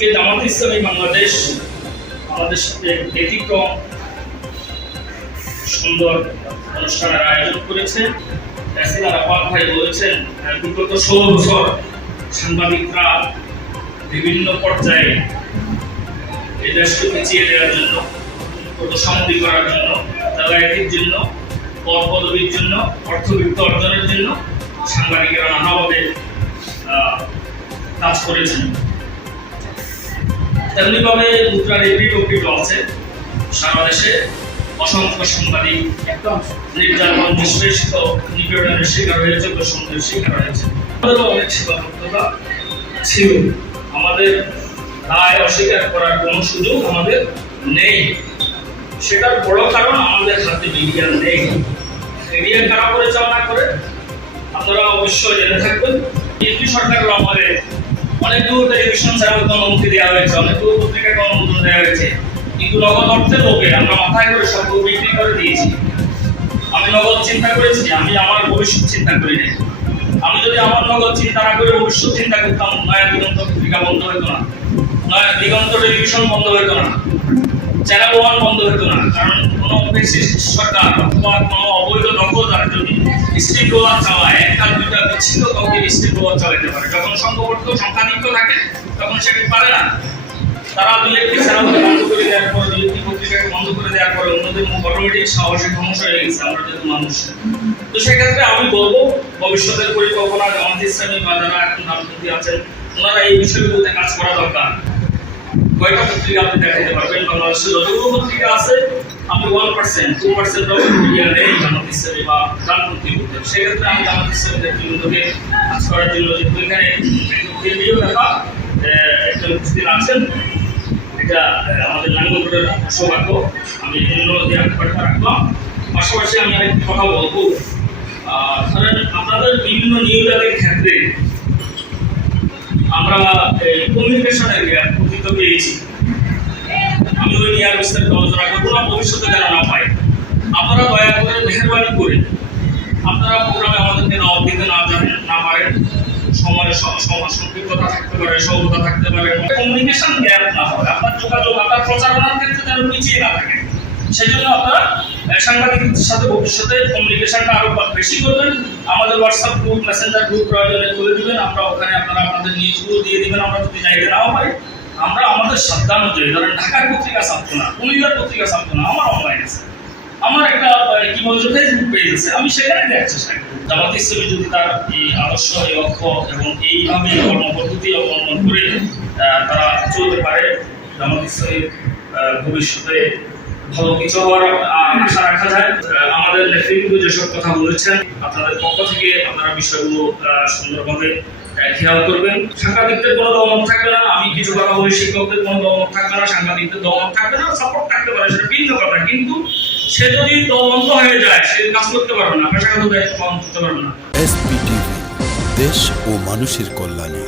আজকে জামাত ইসলামী বাংলাদেশ আমাদের সাথে ব্যতিক্রম সুন্দর অনুষ্ঠানের আয়োজন করেছে। আরাফাত ভাই বলেছেন বিগত 16 বছর সাংবাদিকরা বিভিন্ন পর্যায়ে এই দেশকে পিছিয়ে দেওয়ার জন্য, প্রদর্শনী করার জন্য, রাজনীতির জন্য, পদ পদবীর জন্য, অর্থবিত্ত অর্জনের জন্য সাংবাদিকেরা নানাভাবে কাজ করেছেন। তেমনিভাবে মুদ্রার এপিঠ আছে। সারা দেশে অসংখ্য সাংবাদিক নির্যাতন, নিষ্পেষিত, নিপীড়নের শিকার হয়েছে, প্রশংসনের শিকার হয়েছে। আমাদেরও অনেক সীমাবদ্ধতা ছিল। আমাদের দায় অস্বীকার করার কোনো সুযোগ আমাদের নেই। সেটার বড় কারণ আমাদের হাতে মিডিয়া নেই। মিডিয়া কারা পরিচালনা করে আপনারা অবশ্যই জেনে থাকবেন। বিএনপি সরকারের আমলে অনেকগুলো টেলিভিশন চ্যানেলকে অনুমতি দেওয়া হয়েছে, অনেকগুলো পত্রিকাকে অনুমোদন দেওয়া হয়েছে, কিন্তু নগদ অর্থের লোভে আমরা মাথায় করে সবগুলো বিক্রি করে দিয়েছি। আমি নগদ চিন্তা করেছি, আমি আমার ভবিষ্যৎ চিন্তা করি নাই। আমি যদি আমার নগদ চিন্তা না করে ভবিষ্যৎ চিন্তা করতাম, নয়া দিগন্ত পত্রিকা বন্ধ হইতো না, নয়া দিগন্ত টেলিভিশন বন্ধ হইতো না, চ্যানেল 1 বন্ধ হইতো না। কারণ কোনো ফ্যাসিস্ট সরকার অথবা কোনো অবৈধ দখলদার যদি স্টিম রোলার চালায়, একটা দুইটা বিচ্ছিন্ন কাউকে স্টিম রোলার চালাতে পারে। যখন সংঘবদ্ধ সংখ্যাধিক্য থাকে তখন সেটা পারে না। তারা বিএনপি চ্যানেল বন্ধ করে দেওয়ার পর, বিএনপি পত্রিকাকে বন্ধ করে দেওয়ার পরে অন্যদের মুখ অটোমেটিক সাহসিক ধ্বংস হয়ে গেছে। আমরা যেহেতু মানুষ, তো সেক্ষেত্রে আমি বলবো ভবিষ্যতের পরিকল্পনা জামাত ইসলামী বা যারা এখন রাজনীতি আছেন ওনারা এই বিষয়গুলোতে কাজ করা দরকার। কয়টা পত্রিকা আপনি দেখাতে পারবেন? বাংলাদেশে যতগুলো পত্রিকা আছে আপনি 1%, 2% মিডিয়া নেই জামাত ইসলামী বা ডানপন্থী বলতে। সেক্ষেত্রে আমি জামাত ইসলামীর নেতৃবৃন্দকে কাজ করার জন্য যে এখানে কেন্দ্রীয় দেখা একজন উপস্থিত আছেন, এটা আমাদের লাঙ্গলপুরের সৌভাগ্য। আমি অনুরোধে কথা রাখলাম। পাশাপাশি আমি আরেকটি কথা বলবো, ধরেন আপনাদের বিভিন্ন নিউজের ক্ষেত্রে আমরা কমিউনিকেশনের প্রকৃত পেয়েছি। আমি ওই নিয়ে বিস্তারিত আলোচনা করবো না, ভবিষ্যতে যেন না পাই। আপনারা দয়া করে মেহরবানি করে আপনারা প্রোগ্রামে আমাদেরকে দাওয়াত দিতে না পারেন, সময় সংক্ষিপ্ততা থাকতে পারে, সহজতা থাকতে পারে, কমিউনিকেশন গ্যাপ না হয়, আপনার যোগাযোগ, আপনার প্রচারণার ক্ষেত্রে যেন পিছিয়ে না থাকে। সেই জন্য আপনারা সাংবাদিকদের সাথে ভবিষ্যতে কমিউনিকেশনটা আরো বেশি করবেন। আমাদের হোয়াটসঅ্যাপ গ্রুপ, মেসেঞ্জার গ্রুপ প্রয়োজনে খুলে দিবেন, আমরা ওখানে আপনারা আপনাদের নিউজগুলো দিয়ে দিবেন। আমরা যদি যাইতে নাও পারি, আমরা আমাদের সাধ্যানুযায়ী, ধরেন ঢাকার পত্রিকা ছাপতো না, কুমিল্লার পত্রিকা ছাপতো না, আমার অনলাইন আছে, আমার একটা কি বলছো ফেসবুক পেজ আছে, আমি সেখানে দেখার চেষ্টা করি। জামাত ইসলামী যদি তার এই আদর্শ, এই লক্ষ্য এবং এইভাবে কর্মপদ্ধতি অবলম্বন করে তারা চলতে পারে, জামাত ইসলামীর ভবিষ্যতে ভালো কিছু হওয়ার আশা রাখা যায়। আমাদের নেতৃবৃন্দ যেসব কথা বলেছেন, আপনাদের পক্ষ থেকে আপনারা বিষয়গুলো সুন্দরভাবে খেয়াল করবেন। সাংবাদিকদের কোনো দমন থাকবে না, আমি কিছু কথা বলি, শিক্ষকদের কোনো দমন থাকবে না, সাংবাদিকদের দমন থাকবে না, সাপোর্ট থাকতে পারে, সেটা ভিন্ন কথা। কিন্তু সে যদি বন্ধ হয়ে যায়, সে কাজ করতে পারবে না, পেশাগত দায়িত্ব পালন করতে পারবে না। এসপিটিভি, দেশ ও মানুষের কল্যাণে।